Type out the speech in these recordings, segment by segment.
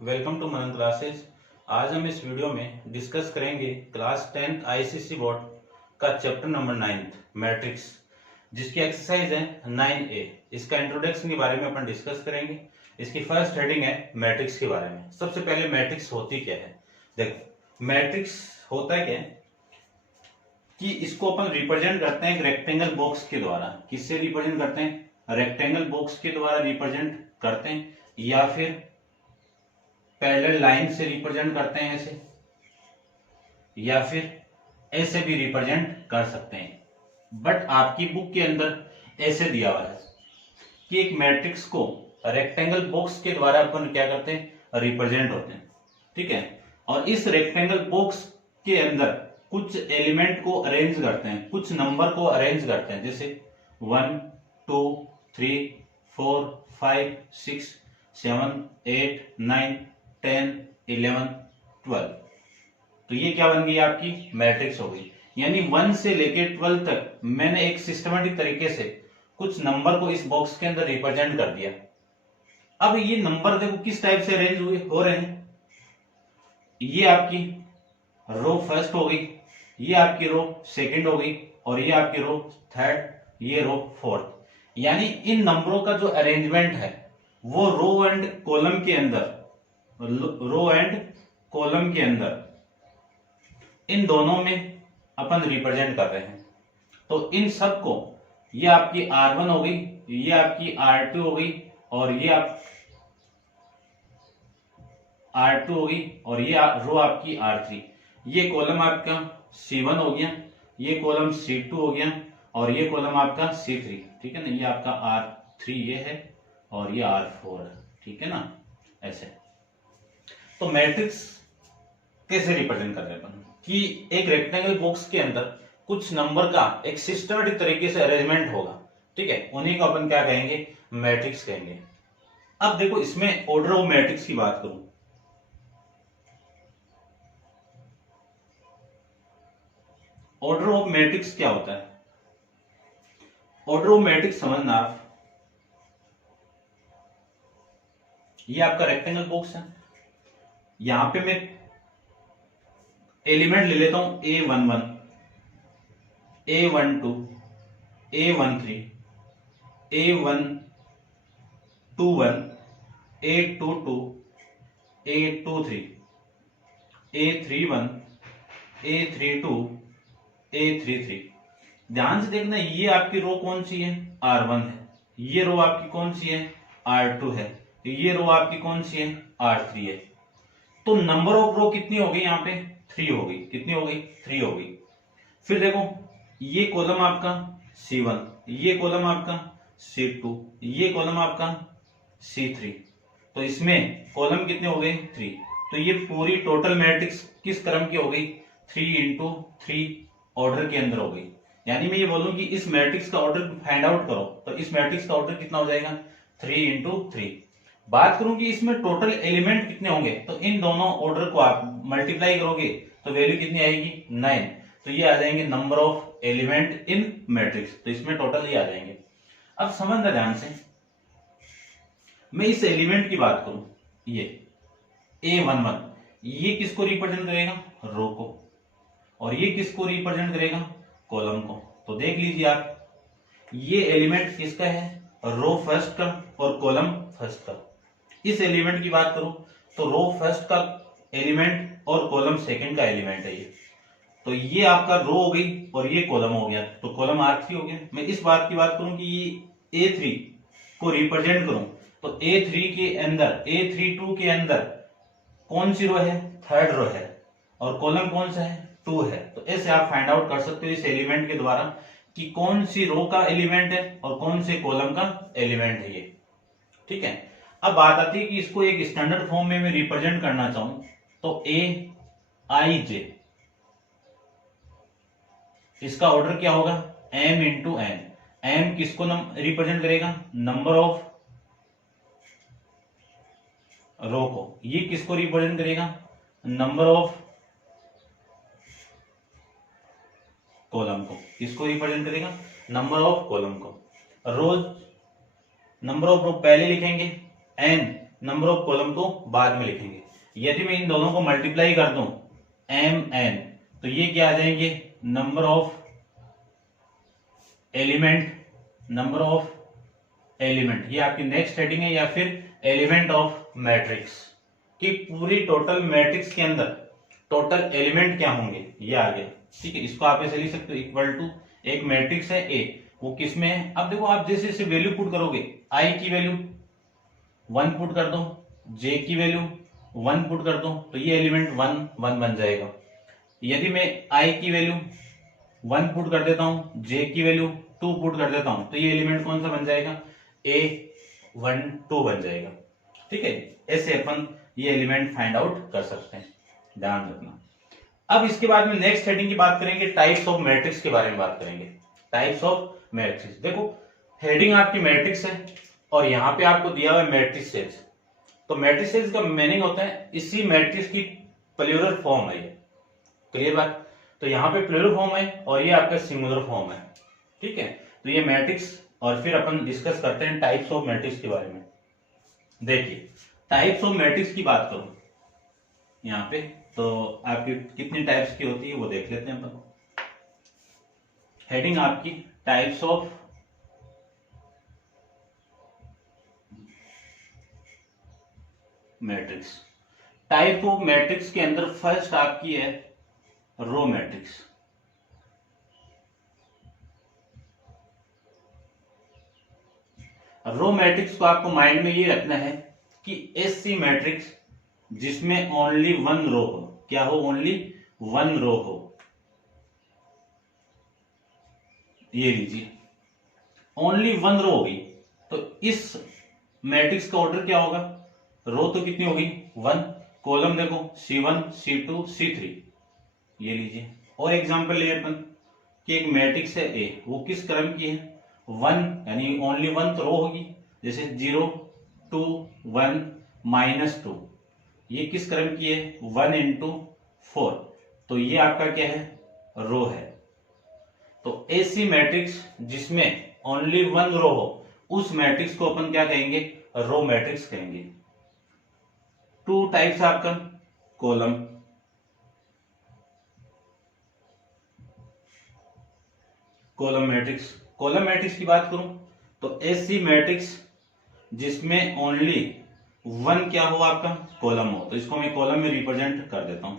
Welcome to Manan classes. आज हम इस वीडियो में डिस्कस करेंगे क्लास 10th आईसीएसई बोर्ड का चैप्टर नंबर 9 मैट्रिक्स, जिसकी एक्सरसाइज है 9A। इसका इंट्रोडक्शन के बारे में अपन डिस्कस करेंगे। इसकी फर्स्ट हेडिंग है मैट्रिक्स के बारे में। सबसे पहले मैट्रिक्स होती क्या है। देखो मैट्रिक्स होता क्या है कि इसको अपन रिप्रेजेंट करते हैं एक रेक्टेंगल बॉक्स के द्वारा। किससे रिप्रेजेंट करते हैं? रेक्टेंगल बॉक्स के द्वारा रिप्रेजेंट करते हैं, या फिर पैरेलल लाइन से रिप्रेजेंट करते हैं ऐसे, या फिर ऐसे भी रिप्रेजेंट कर सकते हैं। बट आपकी बुक के अंदर ऐसे दिया हुआ है कि एक मैट्रिक्स को रेक्टेंगल बॉक्स के द्वारा अपन क्या करते हैं? रिप्रेजेंट होते हैं। ठीक है। और इस रेक्टेंगल बॉक्स के अंदर कुछ एलिमेंट को अरेंज करते हैं, कुछ नंबर को अरेंज करते हैं, जैसे 1 2 3 4 5 6 7 8 9 10 11 12। तो ये क्या बन गई? आपकी मैट्रिक्स हो गई। यानी 1 से लेके 12 तक मैंने एक सिस्टमेटिक तरीके से कुछ नंबर को इस बॉक्स के अंदर रिप्रेजेंट कर दिया। अब ये नंबर देखो किस टाइप से अरेंज हो रहे हैं। ये आपकी रो फर्स्ट हो गई, ये आपकी रो सेकंड हो गई, और ये आपकी रो थर्ड, ये रो फोर्थ। यानी इन नंबरों का जो अरेंजमेंट है वो रो एंड कॉलम के अंदर इन दोनों में अपन रिप्रेजेंट कर रहे हैं। तो इन सब को, ये आपकी R1 हो गई, ये आपकी R2 हो गई, और ये आप R2 हो गई, और ये रो आपकी R3। ये कॉलम आपका C1 हो गया, ये कॉलम C2 हो गया, और ये कॉलम आपका C3। ठीक है ना। ये आपका R3 ये है, और ये R4 है। ठीक है ना। ऐसे तो मैट्रिक्स कैसे रिप्रेजेंट कर रहे हैं अपन कि एक रेक्टेंगल बॉक्स के अंदर कुछ नंबर का एक सिस्टमेटिक तरीके से अरेंजमेंट होगा। ठीक है। उन्हीं को अपन क्या कहेंगे? मैट्रिक्स कहेंगे। अब देखो इसमें ऑर्डर ऑफ मैट्रिक्स की बात करूं, ऑर्डर ऑफ मैट्रिक्स क्या होता है? ऑर्डर ऑफ मैट्रिक्स समझना आप, ये आपका रेक्टेंगल बॉक्स है। यहां पे मैं एलिमेंट ले लेता हूं A11, A12, A13, A121, A22, A23, A31, A32, A33। ध्यान से देखना, ये आपकी रो कौन सी है? R1 है। ये रो आपकी कौन सी है? R2 है। ये रो आपकी कौन सी है? R3 है। तो नंबर ऑफ रो कितनी हो गई? यहाँ पे 3 हो गई। कितनी हो गई? 3 हो गई। फिर देखो ये कॉलम आपका C1, ये कॉलम आपका C2, ये कॉलम आपका C3। तो इसमें कॉलम कितने हो गए? 3। तो ये पूरी टोटल मैट्रिक्स किस क्रम की हो गई? 3 इंटू 3 ऑर्डर के अंदर हो गई। यानी मैं ये बोलूं कि इस मैट्रिक्स का ऑर्डर फाइंड आउट करो, तो इस मैट्रिक्स का ऑर्डर कितना हो जाएगा? 3 इंटू 3। बात करूं कि इसमें टोटल एलिमेंट कितने होंगे, तो इन दोनों ऑर्डर को आप मल्टीप्लाई करोगे तो वैल्यू कितनी आएगी? 9। तो ये आ जाएंगे number of element in matrix. तो इसमें टोटल ये आ जाएंगे। अब समझना ध्यान से, मैं इस एलिमेंट की बात करूं, ये A11, ये किसको रिप्रेजेंट करेगा? रो को। और ये किसको रिप्रेजेंट करेगा? कॉलम को। तो देख लीजिए आप, ये एलिमेंट किसका है? रो फर्स्ट का और कॉलम फर्स्ट का। इस एलिमेंट की बात करूं तो रो फर्स्ट का एलिमेंट और कॉलम सेकंड का एलिमेंट है ये। तो ये आपका रो हो गई और ये कॉलम हो गया, तो कॉलम R3 हो गया। मैं इस बात की बात करूं कि ये A3 को रिप्रेजेंट करूं, तो A3 के अंदर, A32 के अंदर कौन सी रो है? थर्ड रो है। और कॉलम कौन सा है? 2 है। तो ऐसे आप फाइंड आउट कर सकते हो इस एलिमेंट के द्वारा कि कौन सी रो का एलिमेंट है और कौन से कॉलम का एलिमेंट है ये। ठीक है। अब बात आती है कि इसको एक स्टैंडर्ड फॉर्म में मैं रिप्रेजेंट करना चाहूं, तो AIJ, इसका ऑर्डर क्या होगा? M into N। M किसको रिप्रेजेंट करेगा? नंबर ऑफ रो को। ये किसको रिप्रेजेंट करेगा? नंबर ऑफ कॉलम को। किसको रिप्रेजेंट करेगा? नंबर ऑफ कॉलम को। रोज नंबर ऑफ रो पहले लिखेंगे, N नंबर ऑफ कॉलम को बाद में लिखेंगे। यदि मैं इन दोनों को मल्टीप्लाई कर दूं mn, तो ये क्या आ जाएंगे, number of element, number of element, ये आपकी नेक्स्ट हेडिंग है, या फिर एलिमेंट ऑफ मैट्रिक्स की पूरी टोटल मैट्रिक्स के अंदर टोटल एलिमेंट क्या होंगे, ये आ गया। ठीक है, इसको आप ऐसे लिख सकते हो, इक्वल टू एक मैट्रिक्स है ए, वो किस में है। अब देखो आप जैसे जैसे वैल्यू पुट करोगे, आई की वैल्यू 1 पुट कर दो, जे की वैल्यू 1 पुट कर दो, तो ये एलिमेंट 1 1 बन जाएगा। यदि मैं आई की वैल्यू 1 पुट कर देता हूं, जे की वैल्यू 2 पुट कर देता हूं, तो ये एलिमेंट कौन सा बन जाएगा, A1 2 बन जाएगा। ठीक है, ऐसे अपन ये एलिमेंट फाइंड आउट कर सकते हैं, ध्यान रखना। अब इसके बाद में नेक्स्ट हेडिंग की बात करेंगे, टाइप्स ऑफ मैट्रिक्स के बारे में बात करेंगे। टाइप्स ऑफ मैट्रिक्स, देखो हेडिंग आपकी मैट्रिक्स है और यहाँ पे आपको दिया हुआ है मैट्रिसेस। तो मैट्रिसेस का मीनिंग होता है इसी मैट्रिक्स की प्लूरल फॉर्म है ये, क्लियर बात। तो यहाँ पे प्लूरल फॉर्म है और ये आपका सिंगुलर फॉर्म है। ठीक है, तो ये मैट्रिक्स, और फिर अपन डिस्कस करते हैं टाइप्स ऑफ मैट्रिक्स के बारे में। देखिए टाइप्स ऑफ मैट्रिक्स की बात करूं यहाँ पे, तो आपकी कितनी टाइप्स की होती है वो देख लेते हैं अपन। हेडिंग आपकी types of matrix. Type of matrix के अंदर फर्स्ट आपकी है रो मैट्रिक्स। रो मैट्रिक्स को आपको माइंड में ये रखना है कि एससी मैट्रिक्स जिसमें ओनली 1 रो हो, क्या हो, ओनली 1 रो हो। ये लीजिए ओनली 1 रो होगी, तो इस मैट्रिक्स का ऑर्डर क्या होगा, रो तो कितनी होगी 1, कॉलम देखो C1 C2 C3। ये लीजिए और एग्जांपल ले अपन कि एक मैट्रिक्स है ए, वो किस क्रम की है, 1, यानी ओनली 1 तो रो होगी, जैसे 0 2 1 -2, ये किस क्रम की है, 1 × 4, तो ये आपका क्या है, रो है। तो ऐसी मैट्रिक्स जिसमें ओनली 1 रो हो, उस मैट्रिक्स को अपन क्या कहेंगे, रो मैट्रिक्स कहेंगे। 2 टाइप्स आपका column, column matrix. Column matrix की बात करूं तो ऐसी मैट्रिक्स जिसमें ओनली 1 क्या हो, आपका कॉलम हो, तो इसको मैं कॉलम में रिप्रेजेंट कर देता हूं।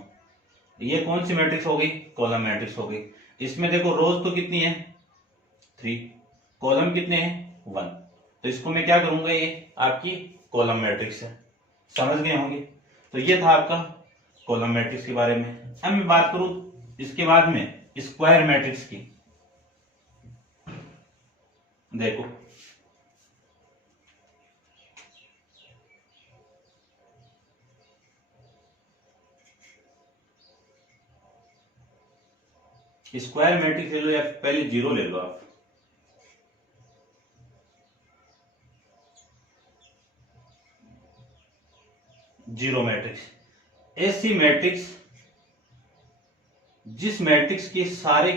ये कौन सी मैट्रिक्स हो गई, कॉलम मैट्रिक्स हो गई। इसमें देखो रोज तो कितनी है 3, कॉलम कितने हैं 1, तो इसको मैं क्या करूंगा, ये आपकी कॉलम मैट्रिक्स है। समझ गए होंगे। तो ये था आपका कॉलम मैट्रिक्स के बारे में। अब मैं बात करूं इसके बाद में स्क्वायर मैट्रिक्स की। देखो स्क्वायर मैट्रिक्स ले लो या पहले 0 ले लो आप। जीरो मैट्रिक्स, ऐसी मैट्रिक्स जिस मैट्रिक्स के सारे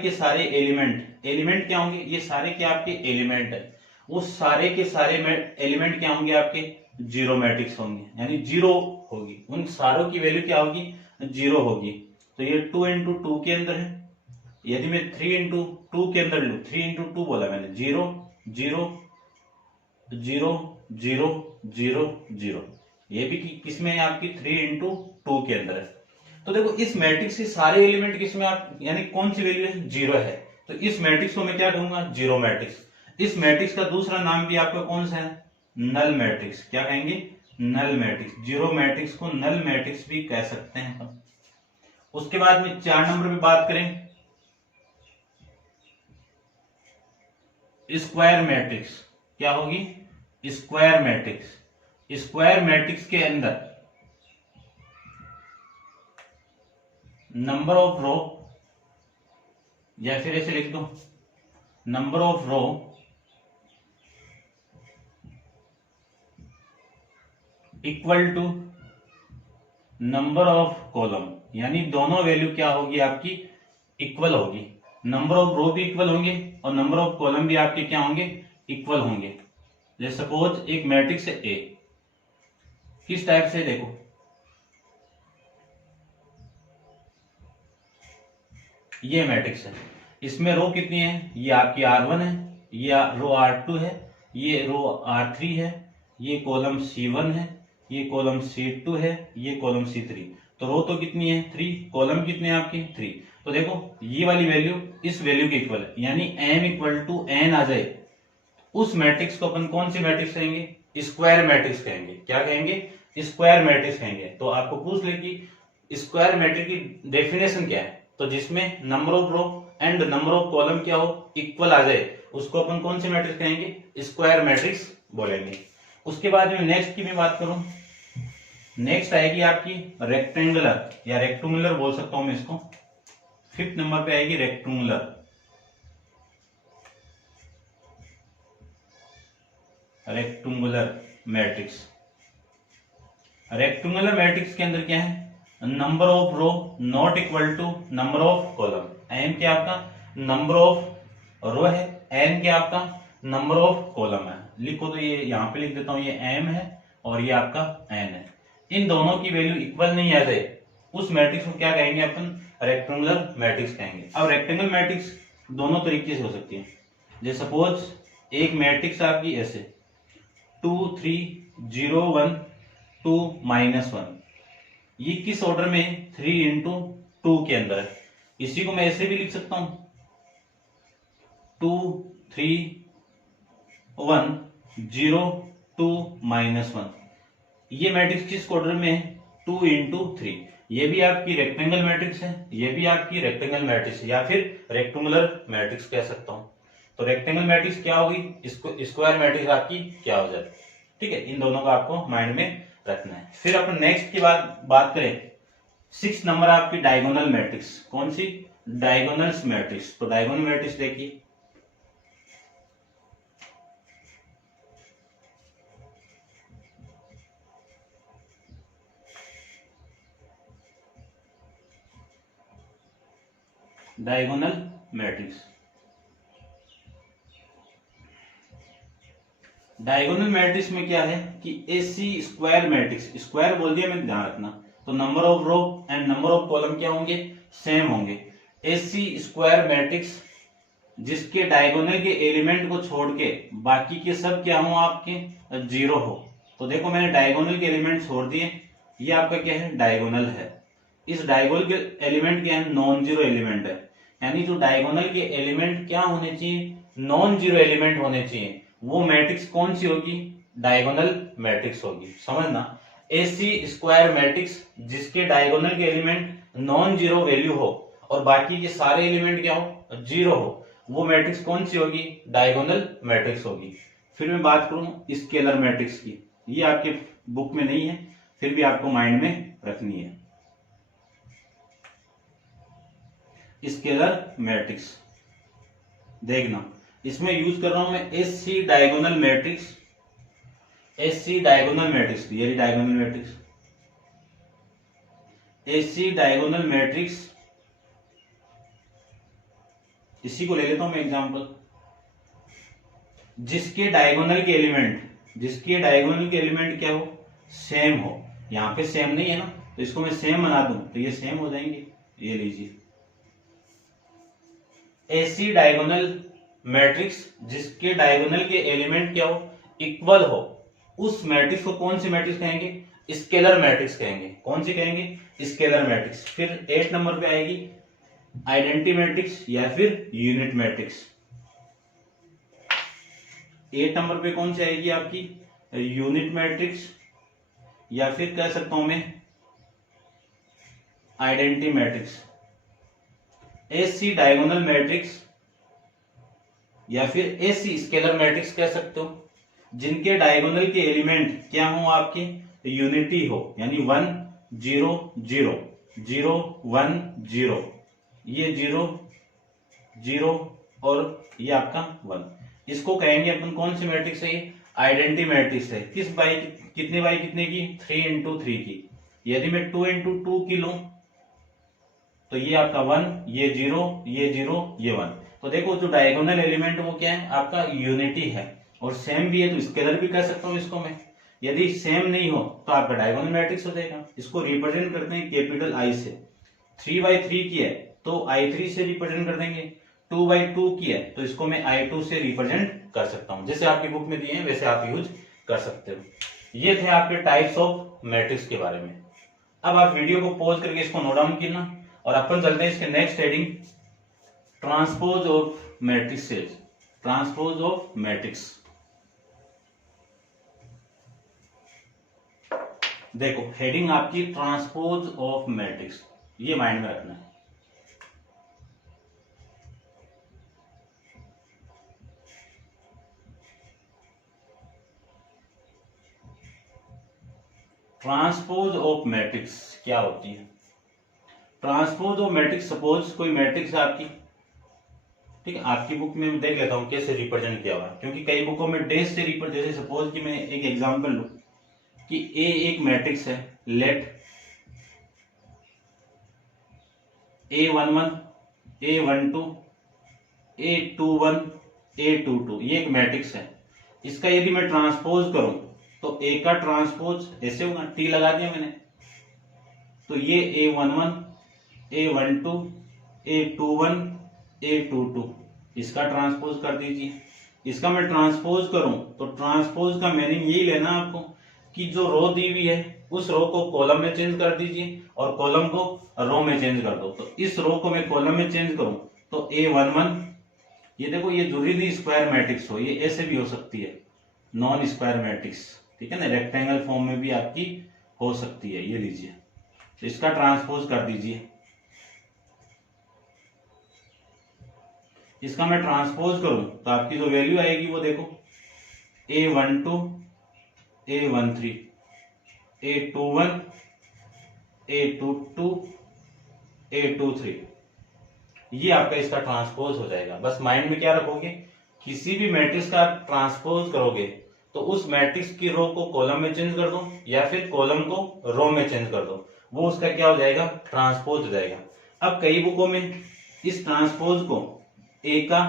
एलिमेंट क्या होंगे, ये सारे क्या आपके एलिमेंट है, वो सारे के सारे एलिमेंट क्या होंगे, आपके जीरो मैट्रिक्स होंगे, यानी 0 होगी, उन सारों की वैल्यू क्या होगी, 0 होगी। तो ये 2 × 2 के अंदर है। यदि मैं 3 × 2 के अंदर लू, 3 × 2 बोला मैंने, 0 0 0 0 0 0, ये भी किसमें है, आपकी 3 × 2 के अंदर है। तो देखो इस मैट्रिक्स के सारे एलिमेंट किसमें, आप यानी कौन सी वैल्यू है, 0 है, तो इस मैट्रिक्स को मैं क्या कहूंगा, जीरो मैट्रिक्स। इस मैट्रिक्स का दूसरा नाम भी आपका कौन सा है, नल मैट्रिक्स। क्या कहेंगे, नल मैट्रिक्स। जीरो मैट्रिक्स को नल मैट्रिक्स भी कह सकते हैं। उसके बाद में 4 नंबर पे बात करें स्क्वायर मैट्रिक्स। क्या होगी, स्क्वायर मैट्रिक्स। स्क्वायर मैट्रिक्स के अंदर नंबर ऑफ रो, या फिर ऐसे लिख दो, number of row equal to number of column, यानी दोनों वैल्यू क्या होगी, आपकी इक्वल होगी। नंबर ऑफ रो भी इक्वल होंगे और नंबर ऑफ कॉलम भी आपके क्या होंगे, इक्वल होंगे। जैसे सपोज एक मैट्रिक्स है ए, किस टाइप से, देखो ये मैट्रिक्स है, इसमें रो कितनी है, ये आपकी R1 है, ये रो R2 है, ये रो R3 है, ये कॉलम C1 है, ये कॉलम C2 है, ये कॉलम C3। तो रो तो कितनी है 3, कॉलम कितने हैं आपके 3। तो देखो ये वाली वैल्यू इस वैल्यू के इक्वल है, यानी m इक्वल टू n आ जाए, उस मैट्रिक्स को अपन कौन सी मैट्रिक्स कहेंगे, स्क्वायर मैट्रिक्स कहेंगे। क्या कहेंगे, स्क्वायर मैट्रिक्स कहेंगे। तो आपको पूछ ले कि स्क्वायर मैट्रिक्स की डेफिनेशन क्या है, तो जिसमें number of row and number of column क्या हो, इक्वल आ जाए, उसको अपन कौन सी मैट्रिक्स कहेंगे, स्क्वायर मैट्रिक्स बोलेंगे। उसके बाद में नेक्स्ट की मैं बात करूं, नेक्स्ट आएगी आपकी रेक्टेंगुलर या रेक्टेंगुलर बोल सकता हूं मैं इसको। 5th नंबर पे आएगी rectangular. Rectangular matrix, rectangular matrix के अंदर क्या है, number of row not equal to number of column. M क्या आपका नंबर ऑफ रो है, एन क्या आपका नंबर ऑफ कॉलम है। लिखो तो ये यहां पे लिख देता हूं, ये एम है और ये आपका एन है। इन दोनों की वैल्यू इक्वल नहीं आ जाए, उस मैट्रिक्स को क्या कहेंगे अपन, रेक्टेंगुलर मैट्रिक्स कहेंगे। अब रेक्टेंगुलर मैट्रिक्स दोनों तरीके से हो सकती है। जैसे सपोज एक मैट्रिक्स आपकी ऐसे 2 3 0 1 2 -1, ये किस ऑर्डर में 3 इंटू 2 के अंदर है। इसी को मैं ऐसे भी लिख सकता हूं 2 3 1 0 2 -1। ये मैट्रिक्स किस ऑर्डर में है, 2 इंटू 3। ये भी आपकी रेक्टेंगल मैट्रिक्स है, ये भी आपकी रेक्टेंगल मैट्रिक्स है, या फिर रेक्टेंगुलर मैट्रिक्स कह सकता हूं। तो रेक्टेंगल मैट्रिक्स क्या होगी, इसको स्क्वायर मैट्रिक्स आपकी क्या हो जाती है। ठीक है, इन दोनों को आपको माइंड में रखना है। फिर अपन नेक्स्ट की बात करें, 6 नंबर आपकी डायगोनल मैट्रिक्स। कौन सी, डायगोनल्स मैट्रिक्स। तो डायगोनल मैट्रिक्स देखिए, डायगोनल मैट्रिक्स। डायगोनल मैट्रिक्स में क्या है कि एसी स्क्वायर मैट्रिक्स, स्क्वायर बोल दिया मैंने, ध्यान रखना। तो number of row and number of column क्या होंगे, सेम होंगे। एसी स्क्वायर मैट्रिक्स जिसके डायगोनल के एलिमेंट को छोड़ के बाकी के सब क्या हो आपके, जीरो हो। तो देखो मैंने डायगोनल के एलिमेंट छोड़ दिए, ये आपका क्या है, डायगोनल है। इस डायगोनल के एलिमेंट क्या है, नॉन जीरो एलिमेंट है। यानी जो डायगोनल के एलिमेंट क्या होने चाहिए, नॉन जीरो एलिमेंट होने चाहिए। वो मैट्रिक्स कौन सी होगी, डायगोनल मैट्रिक्स होगी। समझना, एसी स्क्वायर मैट्रिक्स जिसके डायगोनल के एलिमेंट नॉन जीरो वैल्यू हो और बाकी के सारे एलिमेंट क्या हो, जीरो हो, वो मैट्रिक्स कौन सी होगी, डायगोनल मैट्रिक्स होगी। फिर मैं बात करूं स्केलर मैट्रिक्स की, ये आपके बुक में नहीं है, फिर भी आपको माइंड में रखनी है। स्केलर मैट्रिक्स देखना, इसमें यूज कर रहा हूं मैं SC diagonal matrix. SC diagonal matrix, ये diagonal matrix, SC diagonal matrix, इसी को ले लेता हूं मैं एग्जांपल। जिसके डायगोनल के एलिमेंट क्या हो, सेम हो। यहां पे सेम नहीं है ना, तो इसको मैं सेम बना दूं तो ये सेम हो जाएंगे। ये लीजिए, एसी डायगोनल मैट्रिक्स जिसके डायगोनल के एलिमेंट क्या हो, इक्वल हो, उस मैट्रिक्स को कौन सी मैट्रिक्स कहेंगे, स्केलर मैट्रिक्स कहेंगे। कौन सी कहेंगे, स्केलर मैट्रिक्स। फिर 8 नंबर पे आएगी आइडेंटिटी मैट्रिक्स या फिर यूनिट मैट्रिक्स। 8 नंबर पे कौन सी आएगी आपकी, यूनिट मैट्रिक्स या फिर कह सकता हूं मैं identity matrix. AC diagonal matrix या फिर एसी स्केलर मैट्रिक्स कह सकते हो, जिनके डायगोनल के एलिमेंट क्या हो आपके, यूनिटी हो, यानी 1 0 0 0 1 0, ये 0 0 और ये आपका 1। इसको कहेंगे अपन कौन सी मैट्रिक्स है, ये आइडेंटिटी मैट्रिक्स है। किस बाई कितने बाई कितने की, 3 इंटू 3 की। यदि मैं 2 इंटू 2 की लूं तो ये आपका 1, ये 0 ये 0 ये 1। तो देखो जो डायगोनल एलिमेंट वो क्या है आपका, यूनिटी है और सेम भी है, तो स्केलर भी कह सकता हूं इसको मैं। यदि सेम नहीं हो तो आपका डायगोनल मैट्रिक्स हो जाएगा। इसको रिप्रेजेंट करते हैं कैपिटल आई से। 3/3 की है तो I3 से रिप्रेजेंट कर देंगे। 2/2 की है तो इसको मैं I2 से रिप्रेजेंट कर सकता हूं। जैसे आपकी बुक में दिए हैं वैसे आप यूज कर सकते हो। ये थे आपके टाइप्स ऑफ मैट्रिक्स के बारे में। अब आप वीडियो को पॉज करके इसको नोट डाउन करना और अपन चलते हैं इसके next heading, transpose of matrixes. Transpose of matrix. देखो हेडिंग आपकी ट्रांसपोज ऑफ मैट्रिक्स, ये माइंड में रखना है। ट्रांसपोज ऑफ मैट्रिक्स क्या होती है? ट्रांसपोज ऑफ मैट्रिक्स, सपोज कोई मैट्रिक्स है आपकी, ठीक है, आपकी बुक में देख लेता हूं कैसे रिप्रेजेंट किया हुआ है, क्योंकि कई बुकों में डेज से रिप्रेजेंट, जैसे सपोज कि मैं एक एग्जांपल लूं कि ए एक मैट्रिक्स है, late A11 A12 A21 A22, ये एक मैट्रिक्स है। इसका यदि मैं ट्रांसपोज करूं तो ए का ट्रांसपोज ऐसे होगा, टी लगा दिया मैंने, तो ये A11 A12 A21 A22 इसका ट्रांसपोज कर दीजिए। इसका मैं ट्रांसपोज करूं तो ट्रांसपोज का मीनिंग यही लेना आपको कि जो रो दी हुई है उस रो को कॉलम में चेंज कर दीजिए और कॉलम को रो में चेंज कर दो। तो इस रो को मैं कॉलम में चेंज करूं तो A11, ये देखो ये जरूरी नहीं स्क्वायर मैट्रिक्स हो, ये ऐसे भी हो सकती है नॉन स्क्वायर मैट्रिक्स, ठीक है ना, रेक्टेंगल फॉर्म में भी आपकी हो सकती है। ये लीजिए, तो इसका ट्रांसपोज कर दीजिए। इसका मैं ट्रांसपोज करूं तो आपकी जो वैल्यू आएगी वो देखो A12 A13 A21 A22 A23, ये आपका इसका ट्रांसपोज हो जाएगा। बस माइंड में क्या रखोगे, किसी भी मैट्रिक्स का ट्रांसपोज करोगे तो उस मैट्रिक्स की रो को कॉलम में चेंज कर दो या फिर कॉलम को रो में चेंज कर दो, वो उसका क्या हो जाएगा, ट्रांसपोज हो जाएगा। अब कई बुकों में इस ट्रांसपोज को ए का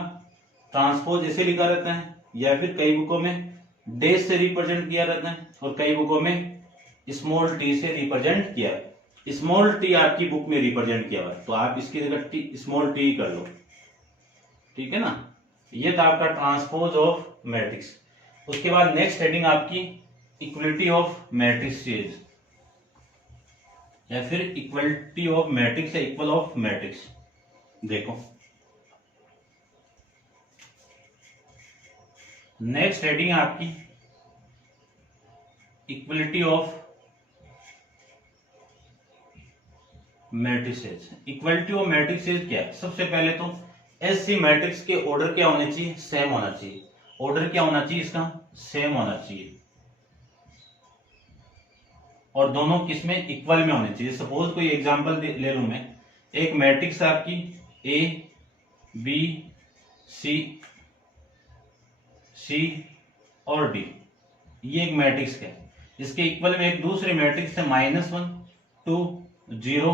ट्रांसपोज ऐसे लिखा रहता है, या फिर कई बुकों में डेज से रिप्रेजेंट किया रहता है और कई बुकों में स्मॉल टी से रिप्रेजेंट किया है। स्मॉल टी आपकी बुक में रिप्रेजेंट किया हुआ है तो आप इसकी जगह टी स्मॉल टी कर लो, ठीक है ना। ये था आपका ट्रांसपोज ऑफ मैट्रिक्स। उसके बाद नेक्स्ट हेडिंग आपकी इक्वलिटी ऑफ मैट्रिक्सेस या फिर इक्वलिटी ऑफ मैट्रिक्स या इक्वल ऑफ मैट्रिक्स। देखो नेक्स्ट हेडिंग है आपकी equality of matrices. Equality of matrices क्या है? सबसे पहले तो एससी मैट्रिक्स के ऑर्डर क्या होने चाहिए, सेम होना चाहिए। ऑर्डर क्या होना चाहिए इसका, सेम होना चाहिए, और दोनों किसमें, इक्वल में होने चाहिए। सपोज कोई एग्जांपल ले लूं मैं, एक मैट्रिक्स आपकी ए बी सी सी और डी, ये एक मैट्रिक्स है। इसके इक्वल में एक दूसरे मैट्रिक्स है -1 2 0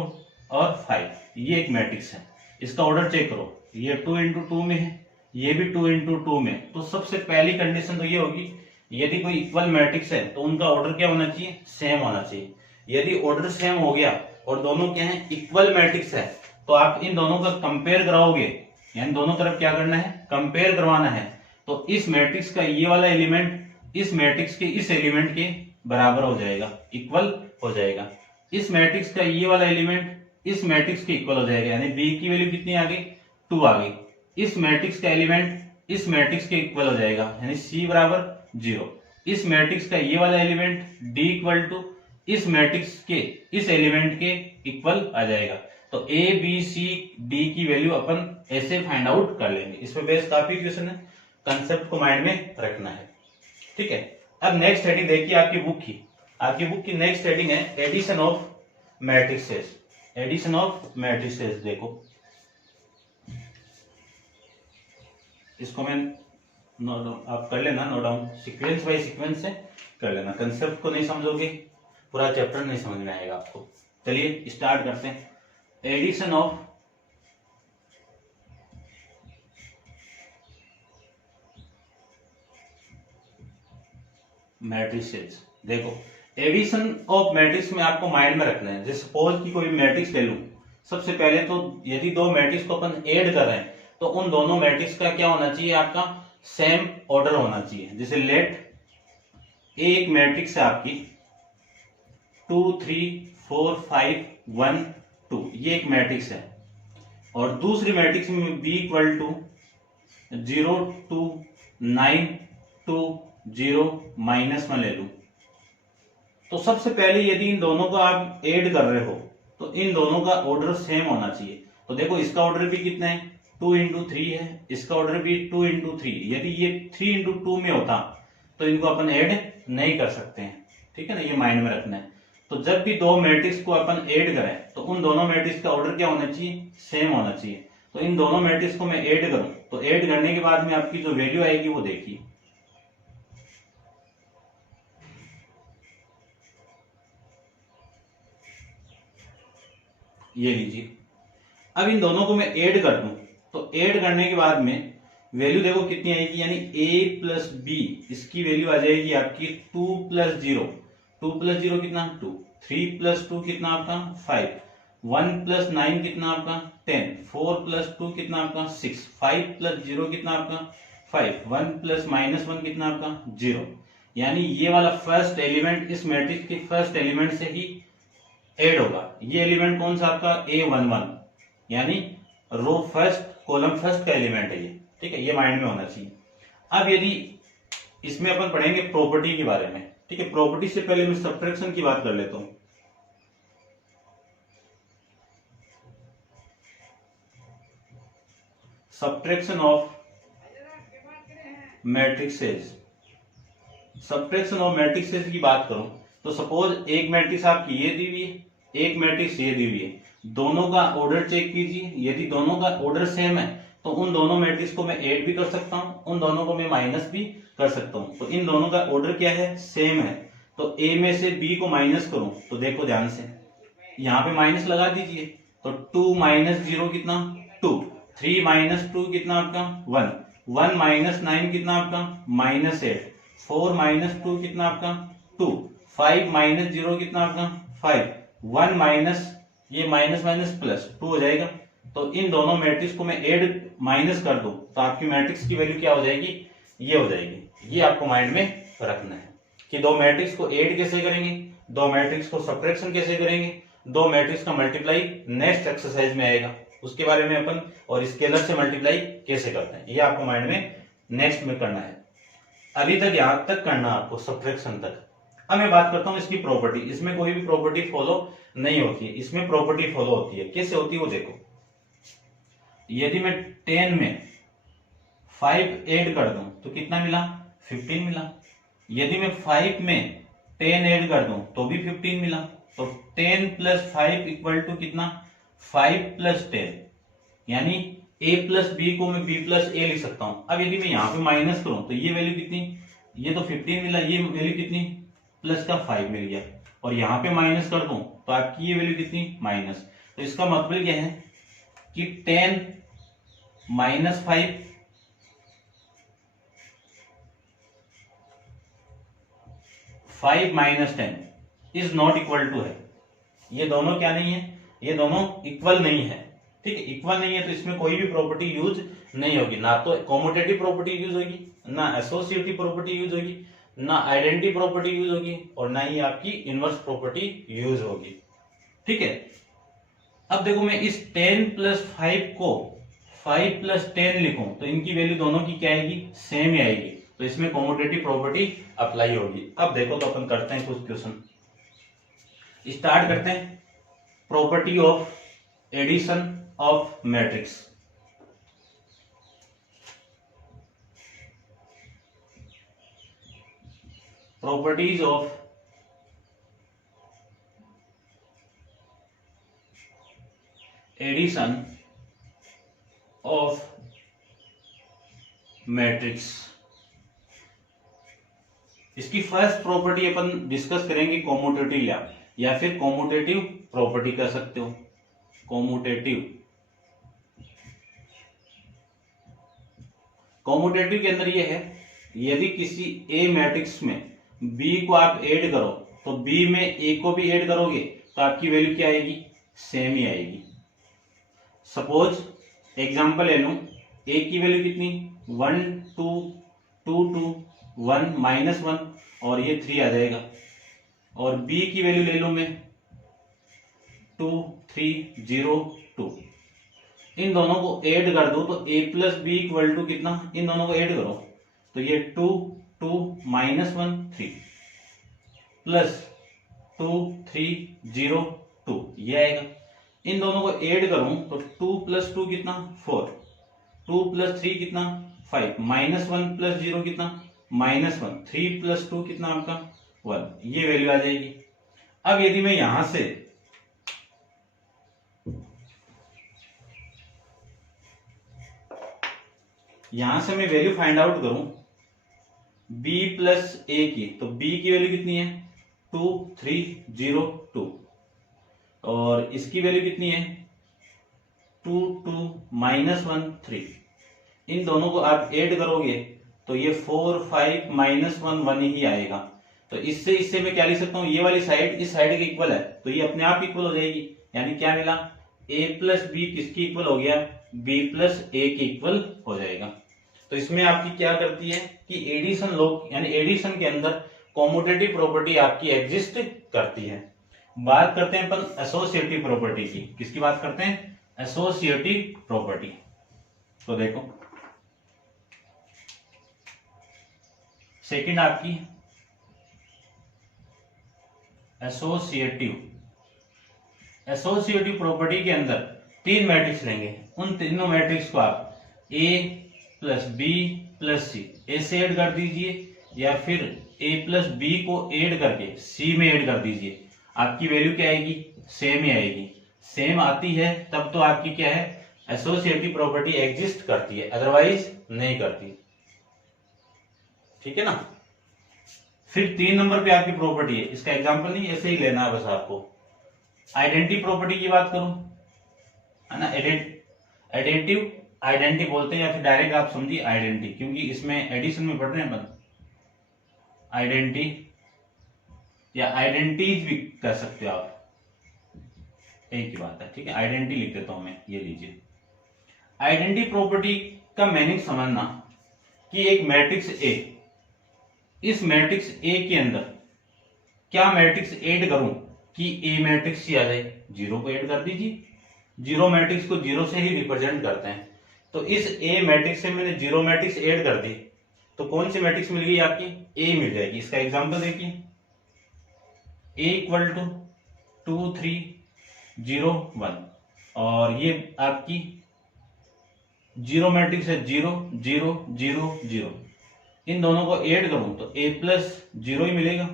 और 5, ये एक मैट्रिक्स है। इसका ऑर्डर चेक करो, ये 2 इंटू 2 में है, ये भी 2 इंटू 2 में। तो सबसे पहली कंडीशन तो ये होगी, यदि कोई इक्वल मैट्रिक्स है तो उनका ऑर्डर क्या होना चाहिए, सेम होना चाहिए। यदि ऑर्डर सेम हो गया और दोनों क्या है, इक्वल मैट्रिक्स है, तो आप इन दोनों का कंपेयर कराओगे, यानी दोनों तरफ क्या करना है, कंपेयर करवाना है। तो इस मैट्रिक्स का ये वाला एलिमेंट इस मैट्रिक्स के इस एलिमेंट के बराबर हो जाएगा, इक्वल हो जाएगा। इस मैट्रिक्स का ये वाला एलिमेंट इस मैट्रिक्स के इक्वल हो जाएगा, यानी बी की वैल्यू कितनी आ गई, 2 आ गई। इस मैट्रिक्स का एलिमेंट इस मैट्रिक्स के इक्वल हो जाएगा, यानी सी बराबर 0। इस मैट्रिक्स का ये वाला एलिमेंट डी इक्वल टू इस मैट्रिक्स के इस एलिमेंट के इक्वल आ जाएगा। तो ए बी सी डी की वैल्यू अपन ऐसे फाइंड आउट कर लेंगे। इसमें बेस काफी क्वेश्चन है, कंसेप्ट को माइंड में रखना है, ठीक है। अब नेक्स्ट हेडिंग देखिए आपकी बुक की नेक्स्ट हेडिंग है addition of matrices. Addition of matrices, देखो इसको मैं आप कर लेना note down, sequence by sequence से कर लेना। कंसेप्ट को नहीं समझोगे पूरा चैप्टर नहीं समझ में आएगा आपको। चलिए स्टार्ट करते हैं। Addition of matrices. देखो एडिशन ऑफ मैट्रिक्स में आपको माइंड में रखना है, जैसे सपोज कि कोई मैट्रिक्स ले लूं, सबसे पहले तो यदि दो मैट्रिक्स को अपन ऐड कर रहे हैं तो उन दोनों मैट्रिक्स का क्या होना चाहिए, आपका सेम ऑर्डर होना चाहिए। जैसे लेट एक मैट्रिक्स है आपकी 2 3 4 5 1 2, ये एक मैट्रिक्स है, और दूसरी मैट्रिक्स में बी इक्वल टू 0 2 9 2 0 -1 ले लूं, तो सबसे पहले यदि इन दोनों को आप ऐड कर रहे हो तो इन दोनों का ऑर्डर सेम होना चाहिए। तो देखो इसका ऑर्डर भी कितना है, 2 इंटू 3 है, इसका ऑर्डर भी 2 इंटू 3। यदि ये 3 इंटू 2 में होता तो इनको अपन ऐड नहीं कर सकते हैं, ठीक है ना, ये माइंड में रखना है। तो जब भी दो मैट्रिक्स को अपन ऐड करें तो उन दोनों मैट्रिक्स का ऑर्डर क्या होना चाहिए, सेम होना चाहिए। तो इन दोनों मैट्रिक्स को मैं ऐड करूं तो ऐड करने के बाद में आपकी जो वैल्यू आएगी वो देखिए, ये लीजिए। अब इन दोनों को मैं ऐड कर दूं तो ऐड करने के बाद में वैल्यू देखो कितनी आएगी, यानी a प्लस बी, इसकी वैल्यू आ जाएगी आपकी 2 प्लस 0, 2 प्लस 0 कितना 2, 3 प्लस 2 कितना आपका 5, 1 प्लस 9 कितना आपका 10, 4 प्लस 2 कितना आपका 6, 5 प्लस 0 कितना आपका 5, 1 प्लस -1 कितना आपका 0। यानी ये वाला फर्स्ट एलिमेंट इस मैट्रिक्स के फर्स्ट एलिमेंट से ही ऐड होगा। ये एलिमेंट कौन सा आपका A11, यानी रो फर्स्ट कॉलम फर्स्ट का एलिमेंट है ये, ठीक है, ये माइंड में होना चाहिए। अब यदि इसमें अपन पढ़ेंगे प्रॉपर्टी के बारे में, ठीक है। प्रॉपर्टी से पहले मैं सब्ट्रैक्शन की बात कर लेता हूं। Subtraction of matrixes, subtraction of matrixes की बात करूं तो सपोज एक मैट्रिक्स आपकी ये दी हुई है, एक मैट्रिक्स ये दी हुई है, दोनों का ऑर्डर चेक कीजिए। यदि दोनों का ऑर्डर सेम है तो उन दोनों मैट्रिक्स को मैं ऐड भी कर सकता हूं, उन दोनों को मैं माइनस भी कर सकता हूं। तो इन दोनों का ऑर्डर क्या है, सेम है। तो ए में से बी को माइनस करूं तो देखो ध्यान से, यहां पे माइनस लगा दीजिए, तो 2 माइनस 0 कितना 2, 3 माइनस 2 कितना आपका 1, 1 माइनस 9 कितना आपका -8, 4 माइनस 2 कितना आपका 2, 5 माइनस 0 कितना आपका 5, 1 माइनस ये माइनस माइनस प्लस 2 हो जाएगा। तो इन दोनों मैट्रिक्स को मैं ऐड माइनस कर दूं तो आपकी मैट्रिक्स की वैल्यू क्या हो जाएगी, ये हो जाएगी। ये आपको माइंड में रखना है कि दो मैट्रिक्स को ऐड कैसे करेंगे, दो मैट्रिक्स को सब्ट्रैक्शन कैसे करेंगे, दो मैट्रिक्स का मल्टीप्लाई नेक्स्ट एक्सरसाइज में आएगा, उसके बारे में अपन, और स्केलर से मल्टीप्लाई कैसे करते हैं ये आपको माइंड में नेक्स्ट में करना है। अभी तक यहां तक करना आपको सब्ट्रैक्शन तक। अब मैं बात करता हूं इसकी प्रॉपर्टी। इसमें कोई भी प्रॉपर्टी फॉलो नहीं होती है, इसमें प्रॉपर्टी फॉलो होती है। कैसे होती है वो देखो, यदि मैं 10 में 5 ऐड कर दूं तो कितना मिला 15 मिला। यदि मैं 5 में 10 ऐड कर दूं तो भी 15 मिला। तो 10 प्लस 5 इक्वल टू कितना 5 प्लस 10, यानी a प्लस बी को मैं b प्लस ए लिख सकता हूं। अब यदि मैं यहां पे माइनस करूं तो ये वैल्यू कितनी, ये तो 15 मिला, ये वैल्यू कितनी प्लस का 5 मिल गया, और यहां पे माइनस कर दूं तो आपकी ये वैल्यू कितनी माइनस। तो इसका मतलब क्या है कि 10 minus 5 5 minus 10 is not equal to है। ये दोनों क्या नहीं है, ये दोनों इक्वल नहीं है, ठीक है। इक्वल नहीं है तो इसमें कोई भी प्रॉपर्टी यूज नहीं होगी, ना तो कॉम्यूटेटिव प्रॉपर्टी यूज होगी, ना एसोसिएटिव प्रॉपर्टी यूज होगी, ना आइडेंटिटी प्रॉपर्टी यूज होगी, और ना ही आपकी इनवर्स प्रॉपर्टी यूज होगी, ठीक है। अब देखो मैं इस 10 प्लस 5 को 5 प्लस 10 लिखूं तो इनकी वैल्यू दोनों की क्या आएगी, सेम ही आएगी, तो इसमें कॉम्यूटेटिव प्रॉपर्टी अप्लाई होगी। अब देखो तो अपन करते हैं कुछ क्वेश्चन, स्टार्ट करते हैं। Property of addition of matrix. Properties of addition of matrix. इसकी फर्स्ट प्रॉपर्टी अपन डिस्कस करेंगे कॉम्यूटेटिव, या फिर कॉम्यूटेटिव प्रॉपर्टी कर सकते हो, कॉम्यूटेटिव। कॉम्यूटेटिव के अंदर ये है, यदि किसी ए मैट्रिक्स में बी को आप ऐड करो तो बी में ए को भी ऐड करोगे तो आपकी वैल्यू क्या आएगी, सेम ही आएगी। सपोज एग्जांपल ले लूं, ए की वैल्यू कितनी 1 2 2 2 1 -1 और ये 3 आ जाएगा, और बी की वैल्यू ले लूं मैं 2 3 0 2। इन दोनों को ऐड कर दो तो a plus B equal to कितना, इन दोनों को ऐड करो तो ये 2 2 -1 3 प्लस 2 3 0 2 ये आएगा। इन दोनों को ऐड करूं तो 2 + 2 कितना 4, 2 + 3 कितना 5, -1 + 0 कितना -1, 3 + 2 कितना आपका 1, ये वैल्यू आ जाएगी। अब यदि मैं यहां से मैं वैल्यू फाइंड आउट करूं b प्लस a की, तो b की वैल्यू कितनी है 2 3 0 2 और इसकी वैल्यू कितनी है 2 2 -1 3। इन दोनों को आप ऐड करोगे तो ये 4 5 -1 1 ही आएगा। तो इससे मैं क्या लिख सकता हूं, ये वाली साइड इस साइड के इक्वल है तो ये अपने आप इक्वल हो जाएगी। यानी क्या मिला, a प्लस बी किसकी इक्वल हो गया, b प्लस a के इक्वल हो जाएगा। तो इसमें आपकी क्या करती है कि एडिशन लॉ, यानी एडिशन के अंदर कॉम्यूटेटिव प्रॉपर्टी आपकी एग्जिस्ट करती है। बात करते हैं अपन एसोसिएटिव प्रॉपर्टी की। किसकी बात करते हैं, एसोसिएटिव प्रॉपर्टी। तो देखो सेकंड आपकी एसोसिएटिव प्रॉपर्टी के अंदर तीन मैट्रिक्स लेंगे, उन तीनों मैट्रिक्स को आप A प्लस बी प्लस सी ऐसे ऐड कर दीजिए, या फिर A प्लस बी को ऐड करके C में ऐड कर दीजिए। आपकी वैल्यू क्या आएगी, सेम ही आएगी। सेम आती है तब तो आपकी क्या है, एसोसिएटिव प्रॉपर्टी एग्जिस्ट करती है, अदरवाइज नहीं करती। ठीक है ना। फिर 3 नंबर पे आपकी प्रॉपर्टी है, इसका एग्जांपल नहीं ऐसे ही लेना है बस आपको। आइडेंटिटी प्रॉपर्टी की बात करूं, है ना, आइडेंटिटी बोलते हैं, या फिर डायरेक्ट आप समझिए आइडेंटिटी, क्योंकि इसमें एडिशन में पढ़ रहे हैं अपन। आइडेंटिटी या आइडेंटिटीज भी कह सकते हो आप, एक ही बात है। ठीक है, आइडेंटिटी लिख देता हूं मैं, ये लीजिए। आइडेंटिटी प्रॉपर्टी का मीनिंग समझना कि एक मैट्रिक्स ए, इस मैट्रिक्स ए के अंदर क्या मैट्रिक्स ऐड करूं कि ए मैट्रिक्स ही आ जाए, 0 को ऐड कर दीजिए। 0 मैट्रिक्स को 0 से ही रिप्रेजेंट करते हैं। तो इस ए मैट्रिक्स से मैंने 0 मैट्रिक्स ऐड कर दी तो कौन सी मैट्रिक्स मिल गई आपकी, ए मिल जाएगी। इसका एग्जांपल देखिए, ए इक्वल टू 2 3 0 1 और ये आपकी 0 मैट्रिक्स है 0 0 0 0। इन दोनों को ऐड करूं तो a प्लस 0 ही मिलेगा।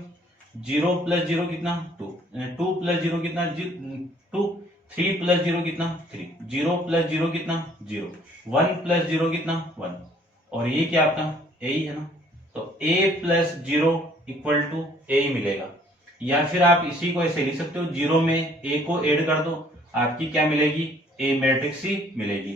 0 प्लस 0 कितना 2, 2 प्लस 0 कितना 2, 3 प्लस 0 कितना 3, 0 प्लस 0 कितना 0, 1 प्लस 0 कितना 1, और ये क्या आपका a ही है ना। तो a plus 0 equal to a ही मिलेगा। या फिर आप इसी को ऐसे लिख सकते हो, 0 में a को ऐड कर दो, आपकी क्या मिलेगी, a मैट्रिक्स ही मिलेगी।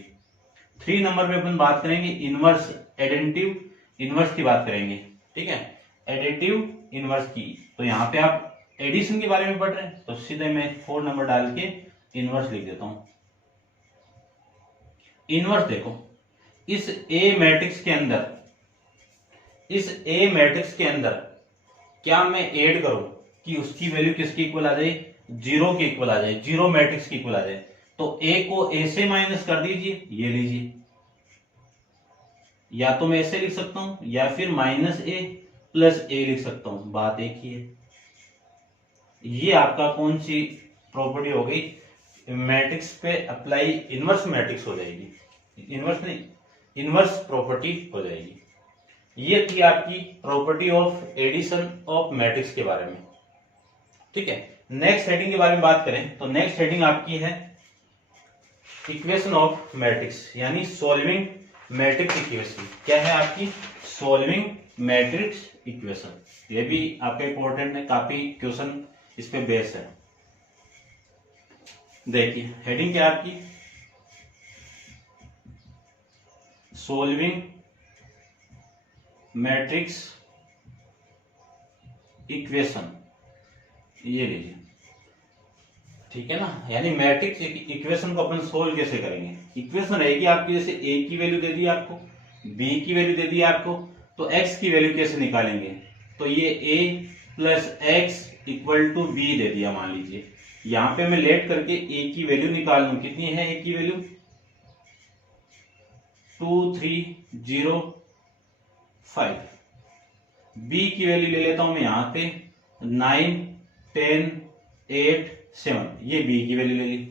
3 नंबर पे अपन बात करेंगे इनवर्स, एडेंटिव इनवर्स की बात करेंगे। ठीक है, एडिटिव इनवर्स की। तो यहाँ पे आप एडिशन के बारे में पढ़ रहे हैं तो सीधे मैं 4 नंबर डाल के इनवर्स लिख देता हूं। इनवर्स देखो, इस ए मैट्रिक्स के अंदर क्या मैं ऐड करूं कि उसकी वैल्यू किसकी इक्वल आ जाए, 0 की इक्वल आ जाए, 0 मैट्रिक्स की इक्वल आ जाए। तो ए को ए से माइनस कर दीजिए, ये लीजिए। या तो मैं ऐसे लिख सकता हूं या फिर -a प्लस a लिख सकता हूं, बात एक ही है। ये आपका कौन सी प्रॉपर्टी हो गई, मैट्रिक्स पे अप्लाई इनवर्स मैट्रिक्स हो जाएगी, इनवर्स नहीं इनवर्स प्रॉपर्टी हो जाएगी। ये थी आपकी property of addition of matrix के बारे में। ठीक है, नेक्स्ट हेडिंग के बारे में बात करें तो नेक्स्ट हेडिंग आपकी है इक्वेशन ऑफ मैट्रिक्स, यानी सॉल्विंग मैट्रिक्स इक्वेशन। क्या है आपकी, सॉल्विंग मैट्रिक्स इक्वेशन। ये भी आपका इंपॉर्टेंट है, काफी क्वेश्चन इस पे बेस है। देखिए हेडिंग क्या है आपकी, सॉल्विंग मैट्रिक्स इक्वेशन, ये लीजिए, ठीक है ना। यानी मैट्रिक्स इक्वेशन को अपन सोल्व कैसे करेंगे। इक्वेशन रहेगी आपकी, जैसे ए की वैल्यू दे दी आपको, बी की वैल्यू दे दी आपको, तो एक्स की वैल्यू कैसे निकालेंगे। तो ये A plus X equal to B दे दिया मान लीजिए। यहां पे मैं लेट करके ए की वैल्यू निकाल लूं, कितनी है ए की वैल्यू 2305। बी की वैल्यू ले लेता हूं मैं यहां पे 9 10 8 7, ये बी की वैल्यू ले ली।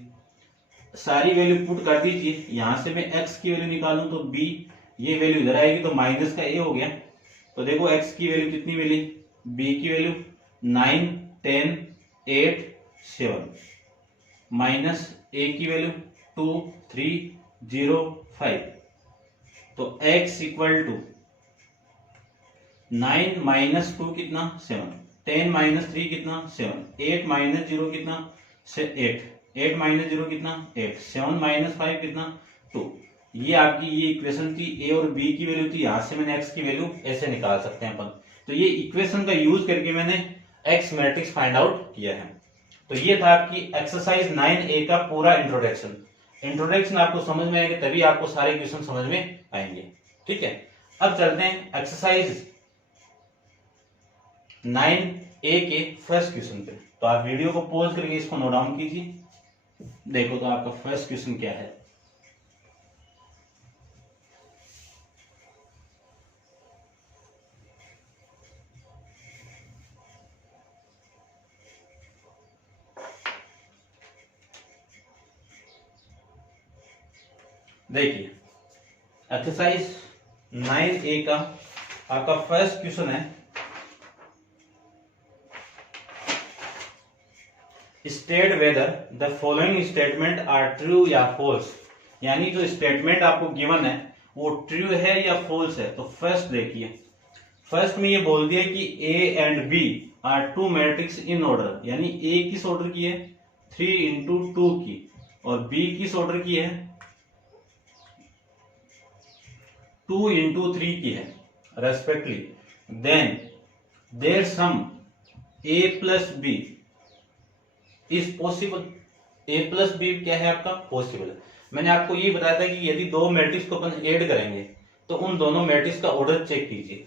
सारी वैल्यू पुट कर दीजिए, यहां से मैं एक्स की वैल्यू निकालूं तो बी, ये वैल्यू इधर आएगी तो माइनस का ए हो गया। तो देखो एक्स की वैल्यू कितनी मिली, बी की वैल्यू 9 10 8 7 माइनस ए की वैल्यू 2305। तो x इक्वल टू 9 माइनस 2 कितना 7, 10 माइनस 3 कितना 7, 8 माइनस 0 कितना 8, 8 माइनस 0 कितना 8, 7 माइनस 5 कितना 2। ये आपकी ये इक्वेशन थी, ए और बी की वैल्यू थी। यहां से मैंने x की वैल्यू ऐसे निकाल सकते हैं अपन। तो ये इक्वेशन का यूज करके मैंने x मैट्रिक्स फाइंड आउट किया है। तो ये था आपकी एक्सरसाइज 9A का पूरा इंट्रोडक्शन। इंट्रोडक्शन आपको समझ में आएगा तभी आपको सारे क्वेश्चन समझ में आएंगे, ठीक है। अब चलते हैं एक्सरसाइज 9A के फर्स्ट क्वेश्चन पे। तो आप वीडियो को पॉज करके इसको नोट डाउन कीजिए। देखो तो आपका फर्स्ट क्वेश्चन क्या है। देखिए एक्सरसाइज 9A का आपका फर्स्ट क्वेश्चन है, state whether the following statement are true या फॉल्स। यानी जो स्टेटमेंट आपको गिवन है वो ट्रू है या फॉल्स है। तो फर्स्ट देखिए, फर्स्ट में ये बोल दिया कि A and B are two matrix in order. यानी ए किस ऑर्डर की है 3x2 की, और बी किस ऑर्डर की है 2x3 की है respectively. Then their sum a plus B is possible. a plus B क्या है आपका पॉसिबल। मैंने आपको ये बताया था कि यदि दो मैट्रिक्स को अपन ऐड करेंगे तो उन दोनों मैट्रिक्स का ऑर्डर चेक कीजिए,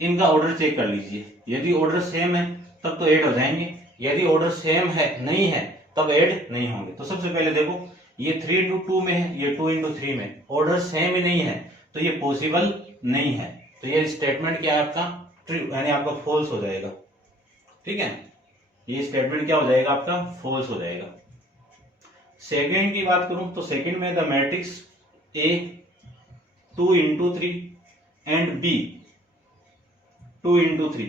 इनका ऑर्डर चेक कर लीजिए। यदि ऑर्डर सेम है तब तो ऐड हो जाएंगे, यदि ऑर्डर सेम है नहीं है तब ऐड नहीं होंगे। तो सबसे पहले देखो ये 3x2 में है, ये 2x3 में, ऑर्डर सेम ही नहीं है तो ये पॉसिबल नहीं है। तो ये स्टेटमेंट क्या है आपका ट्रू, यानी आपका फॉल्स हो जाएगा, ठीक है। ये स्टेटमेंट क्या हो जाएगा आपका फॉल्स हो जाएगा। सेकंड की बात करूं तो सेकंड में the matrix A 2x3 and B 2x3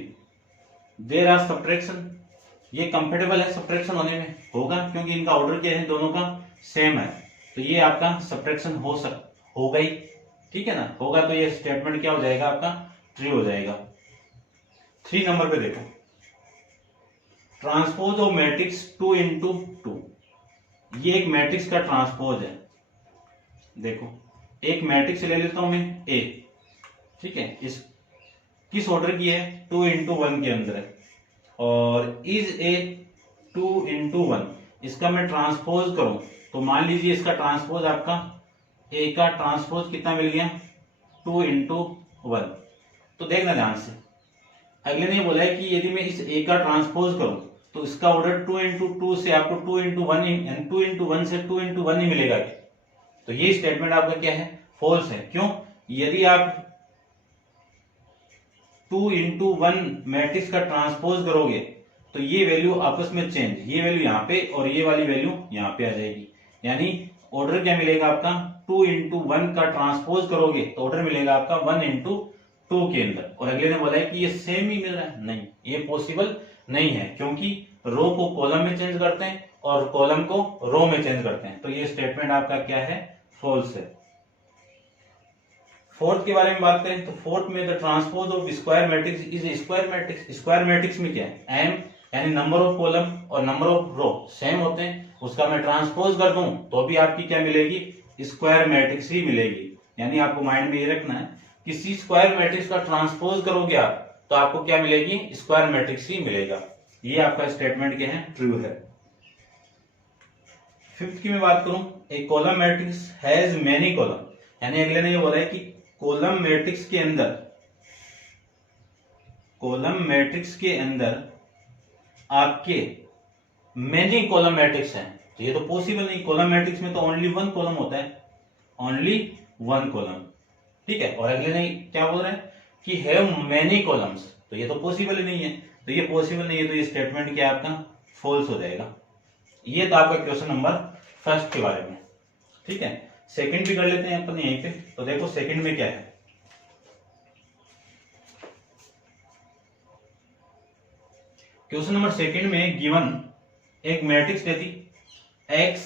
there are subtraction. ये कंफर्टेबल है सब्ट्रैक्शन होने में, होगा क्योंकि इनका ऑर्डर क्या है दोनों का सेम है। तो ये आपका सब्ट्रैक्शन हो गई, ठीक है ना, होगा। तो ये स्टेटमेंट क्या हो जाएगा आपका ट्रू हो जाएगा। 3 नंबर पे देखो, ट्रांसपोज ऑफ मैट्रिक्स 2x2। ये एक मैट्रिक्स का ट्रांसपोज है। देखो एक मैट्रिक्स ले लेता हूं मैं ए, ठीक है, इस किस ऑर्डर की है 2x1 के अंदर है, और इज ए 2x1 इसका मैं ट्रांसपोज करूं तो मान लीजिए इसका ट्रांसपोज आपका ए का ट्रांसपोज कितना मिल गया 2x1। तो देखना ध्यान से, अगले ने बोला है कि यदि मैं इस ए का ट्रांसपोज करूं तो इसका ऑर्डर 2x2 से आपको 2x1 यानी 2x1 से 2x1 ही मिलेगा। तो ये स्टेटमेंट आपका क्या है फॉल्स है। क्यों, यदि आप 2x1 मैट्रिक्स का ट्रांसपोज करोगे तो ये वैल्यू आपस में चेंज, ये वैल्यू यहाँ पे और ये वाली वैल्यू यहाँ पे आ जाएगी। यानी ऑर्डर क्या मिलेगा आपका 2x1 का ट्रांसपोज करोगे तो ऑर्डर मिलेगा आपका 1x2 के अंदर। और अगले ने बोला है कि ये सेम ही मिल रहा है, नहीं ये पॉसिबल नहीं है, क्योंकि रो को कॉलम में चेंज करते हैं और कॉलम को रो में चेंज करते हैं। तो ये स्टेटमेंट आपका क्या है फॉल्स है। फोर्थ के बारे में बात करें तो फोर्थ में the transpose of square matrix is square matrix. Square matrix में क्या है एम यानी नंबर ऑफ कॉलम और नंबर ऑफ रो सेम होते हैं, उसका मैं ट्रांसपोज कर दूं तो भी आपकी क्या मिलेगी स्क्वायर मैट्रिक्स ही मिलेगी। यानी आपको माइंड में ये रखना है किसी स्क्वायर मैट्रिक्स का ट्रांसपोज करोगे आप तो आपको क्या मिलेगी, स्क्वायर मैट्रिक्स ही मिलेगा। ये आपका स्टेटमेंट क्या है, ट्रू है। फिफ्थ की मैं बात करूं, A column matrix has many column, यानी अगले ने ये बोला है कि कॉलम मैट्रिक्स के अंदर आपके मेनी कॉलम मैट्रिक्स हैं, तो ये तो पॉसिबल नहीं, कॉलम मैट्रिक्स में तो ओनली वन कॉलम होता है, ओनली वन कॉलम, ठीक है। और अगले ने क्या बोल रहे हैं कि हैव मेनी कॉलम्स, तो ये तो पॉसिबल ही नहीं है, तो ये पॉसिबल नहीं है, तो ये स्टेटमेंट क्या आपका फॉल्स हो जाएगा। ये तो आपका क्वेश्चन नंबर फर्स्ट के बारे में, ठीक है। सेकंड भी कर लेते हैं अपन यहीं पे, तो देखो सेकंड में क्या है। क्वेश्चन नंबर सेकंड में गिवन एक मैट्रिक्स देती x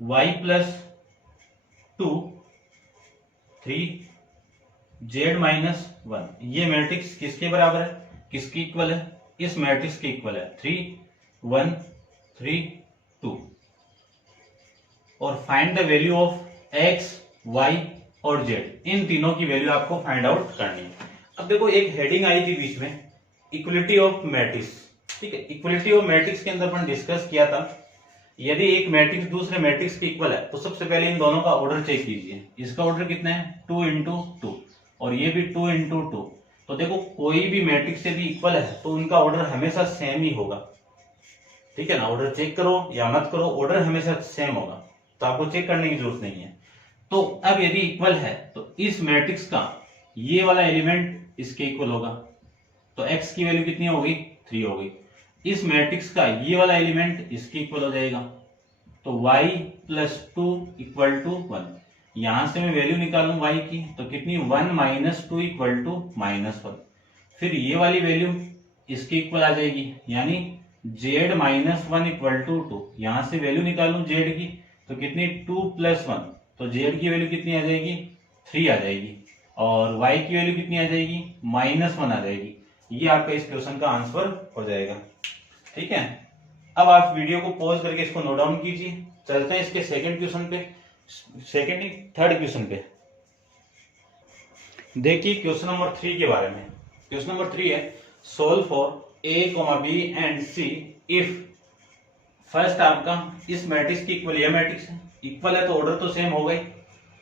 y plus 2 3 z minus 1, ये मैट्रिक्स किसके बराबर है, किसकी इक्वल है, इस मैट्रिक्स के इक्वल है 3 1 3 2, और find the value of x y और z, इन तीनों की वैल्यू आपको फाइंड आउट करनी है। अब देखो एक हेडिंग आई थी बीच में, इक्वलिटी ऑफ मैट्रिक्स, ठीक है। इक्वलिटी ऑफ मैट्रिक्स के अंदर अपन डिस्कस किया था, यदि एक मैट्रिक्स दूसरे मैट्रिक्स के इक्वल है तो सबसे पहले इन दोनों का ऑर्डर चेक कीजिए। इसका ऑर्डर कितना है 2 इंटू 2, और ये भी 2 इंटू 2, तो देखो कोई भी मैट्रिक्स यदि इक्वल है तो उनका ऑर्डर हमेशा सेम ही होगा, ठीक है ना। ऑर्डर चेक करो या मत करो, ऑर्डर हमेशा सेम होगा, तो आपको चेक करने की जरूरत नहीं है। तो अब यदि इक्वल है तो इस मैट्रिक्स का ये वाला एलिमेंट इसके इक्वल होगा, तो x की वैल्यू कितनी होगी 3 होगी। इस मैट्रिक्स का ये वाला एलिमेंट इसके इक्वल हो जाएगा, तो y प्लस 2 इक्वल टू 1, यहां से मैं वैल्यू निकालूं y की, तो कितनी 1 माइनस 2 इक्वल टू माइनस 1, फिर ये वाली वैल्यू इसके इक्वल आ जाएगी, यानी z माइनस 1 इक्वल टू 2, यहां से वैल्यू निकालूं z की, तो कितनी 2 प्लस 1, तो z की वैल्यू कितनी आ जाएगी 3 आ जाएगी, और y की वैल्यू कितनी आ जाएगी माइनस 1 आ जाएगी। ये आपका इस क्वेश्चन का आंसर हो जाएगा, ठीक है। अब आप वीडियो को पॉज करके इसको नोट डाउन कीजिए, चलते हैं इसके सेकंड क्वेश्चन पे, सेकंड नहीं थर्ड क्वेश्चन पे। देखिए क्वेश्चन नंबर 3 के बारे में। क्वेश्चन नंबर 3 है solve for a, b and c if, first आपका इस मैट्रिक्स की इक्वल, ये मैट्रिक्स है इक्वल है तो ऑर्डर तो सेम हो गई,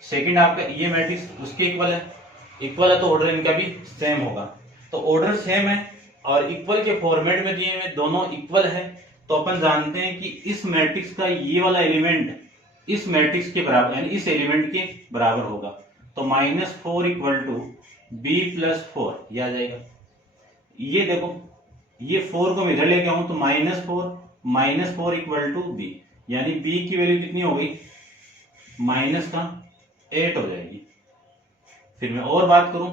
सेकंड आपका ये मैट्रिक्स उसके इक्वल है तो ऑर्डर इनका भी सेम होगा, तो ऑर्डर सेम है और इक्वल के फॉर्मेट में दिए हुए दोनों इक्वल है, तो अपन जानते हैं कि इस मैट्रिक्स का ये वाला एलिमेंट इस मैट्रिक्स के बराबर, यानी इस एलिमेंट के बराबर होगा, तो -4 इक्वल टू b प्लस 4 ये आ जाएगा। ये देखो ये 4 को मैं इधर लेके आऊं तो -4 इक्वल टू b, यानी b की वैल्यू कितनी हो गई -8 हो जाएगी। फिर मैं और बात करूं,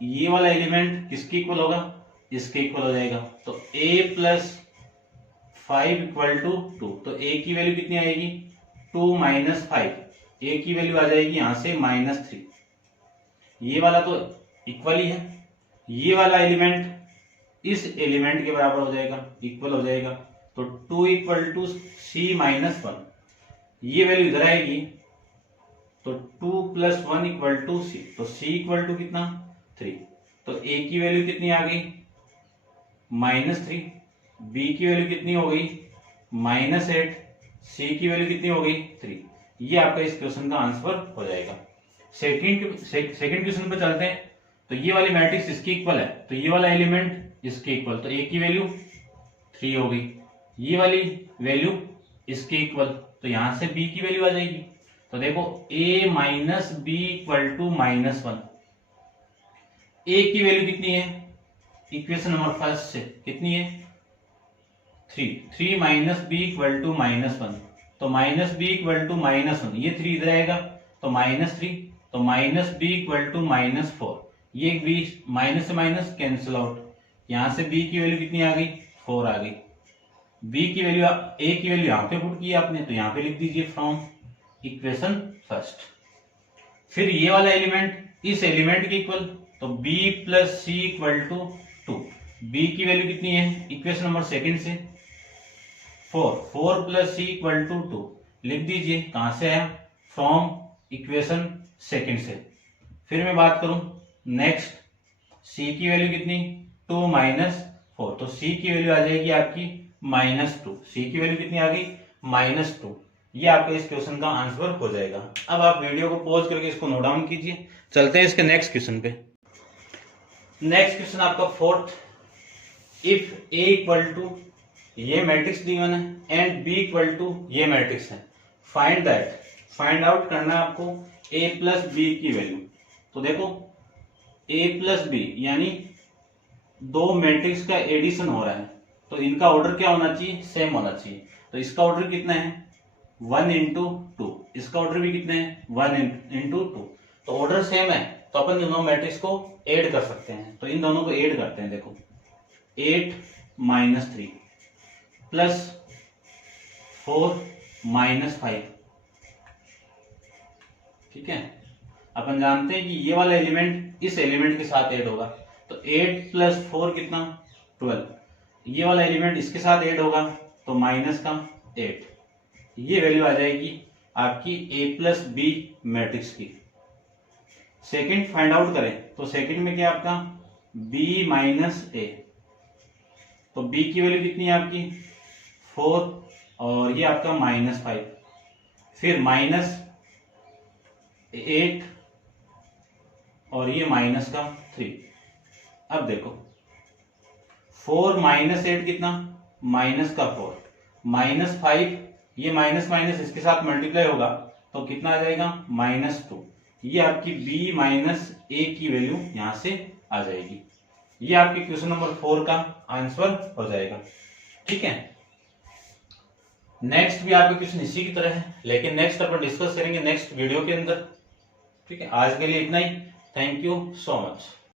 ये वाला एलिमेंट किसके इक्वल होगा, इसके इक्वल हो जाएगा, तो a प्लस 5 इक्वल टू 2, तो a की वैल्यू कितनी आएगी 2 माइनस 5, a की वैल्यू आ जाएगी यहां से -3, ये वाला तो इक्वल ही है, ये वाला एलिमेंट इस एलिमेंट के बराबर हो जाएगा, इक्वल हो जाएगा, तो 2 इक्वल टू c माइनस 1, ये वैल्यू इधर आएगी, तो 2 प्लस 1 इक्वल टू c, तो c इक्वल टू कितना 3, तो a की वैल्यू कितनी आ गई -3, b की वैल्यू कितनी हो गई -8, c की वैल्यू कितनी हो गई 3। ये आपका इस क्वेश्चन का आंसर हो जाएगा। सेकंड क्वेश्चन पे चलते हैं, तो ये वाली मैट्रिक्स इसकी इक्वल है, तो ये वाला एलिमेंट इसके इक्वल, तो a की वैल्यू 3 हो गई, ये वाली वैल्यू इसके इक्वल, तो यहां से b की वैल्यू आ जाएगी, तो देखो a minus b equal to -1, a की वैल्यू कितनी है इक्वेशन नंबर फर्स्ट से कितनी है 3 माइनस बी इक्वल टू -1, तो -b इक्वल टू -1, ये 3 इधर आएगा तो -3, तो -b इक्वल टू -4, ये b माइनस से माइनस कैंसिल आउट, यहां से b की वैल्यू कितनी आ गई 4 आ गई, b की वैल्यू a की वैल्यू यहां पे पुट की आपने, तो यहां पे लिख दीजिए फ्रॉम इक्वेशन फर्स्ट। फिर ये वाला एलिमेंट इस एलिमेंट के इक्वल, तो b plus C equal to 2, b की वैल्यू कितनी है इक्वेशन नंबर सेकंड से 4 प्लस सी इक्वल टू 2, लिख दीजिए कहां से आया फ्रॉम इक्वेशन सेकंड से। फिर मैं बात करूं नेक्स्ट सी की वैल्यू कितनी 2 माइनस 4, तो सी की वैल्यू आ जाएगी आपकी -2। सी की वैल्यू कितनी आ गई -2। ये आपके इस क्वेश्चन का आंसर हो जाएगा। अब आप वीडियो को पॉज करके इसको नोट डाउन कीजिए। चलते हैं इसके नेक्स्ट क्वेश्चन पे। नेक्स्ट क्वेश्चन आपका fourth, if A equal to ये मैट्रिक्स गिवन है एंड बी इक्वल टू ये मैट्रिक्स है, फाइंड आउट करना है आपको ए प्लस बी की वैल्यू। तो देखो ए प्लस बी यानी दो मैट्रिक्स का एडिशन हो रहा है, तो इनका ऑर्डर क्या होना चाहिए, सेम होना चाहिए। तो इसका ऑर्डर कितना है 1 into 2, इसका ऑर्डर भी कितना है 1 into 2, तो ऑर्डर सेम है, तो अपन दोनों मैट्रिक्स को ऐड कर सकते हैं। तो इन दोनों को ऐड करते हैं। देखो 8 - 3 प्लस 4 - 5, ठीक है। अपन जानते हैं कि ये वाला एलिमेंट इस एलिमेंट के साथ ऐड होगा, तो 8 + 4 कितना 12, ये वाला एलिमेंट इसके साथ ऐड होगा तो -8। ये वैल्यू आ जाएगी आपकी a प्लस बी मैट्रिक्स की। सेकंड फाइंड आउट करें तो सेकंड में क्या आपका b माइनस a, तो b की वैल्यू कितनी है आपकी 4 और ये आपका -5, फिर -8 और ये -3। अब देखो 4 - 8 कितना -4, -5, ये माइनस माइनस इसके साथ मल्टीप्लाई होगा तो कितना आ जाएगा -2। ये आपकी b माइनस a की वैल्यू यहां से आ जाएगी। ये आपके क्वेश्चन नंबर 4 का आंसर हो जाएगा, ठीक है। नेक्स्ट भी आपके क्वेश्चन इसी की तरह है, लेकिन नेक्स्ट अपन डिस्कस करेंगे नेक्स्ट वीडियो के अंदर, ठीक है। आज के लिए इतना ही। Thank you so much.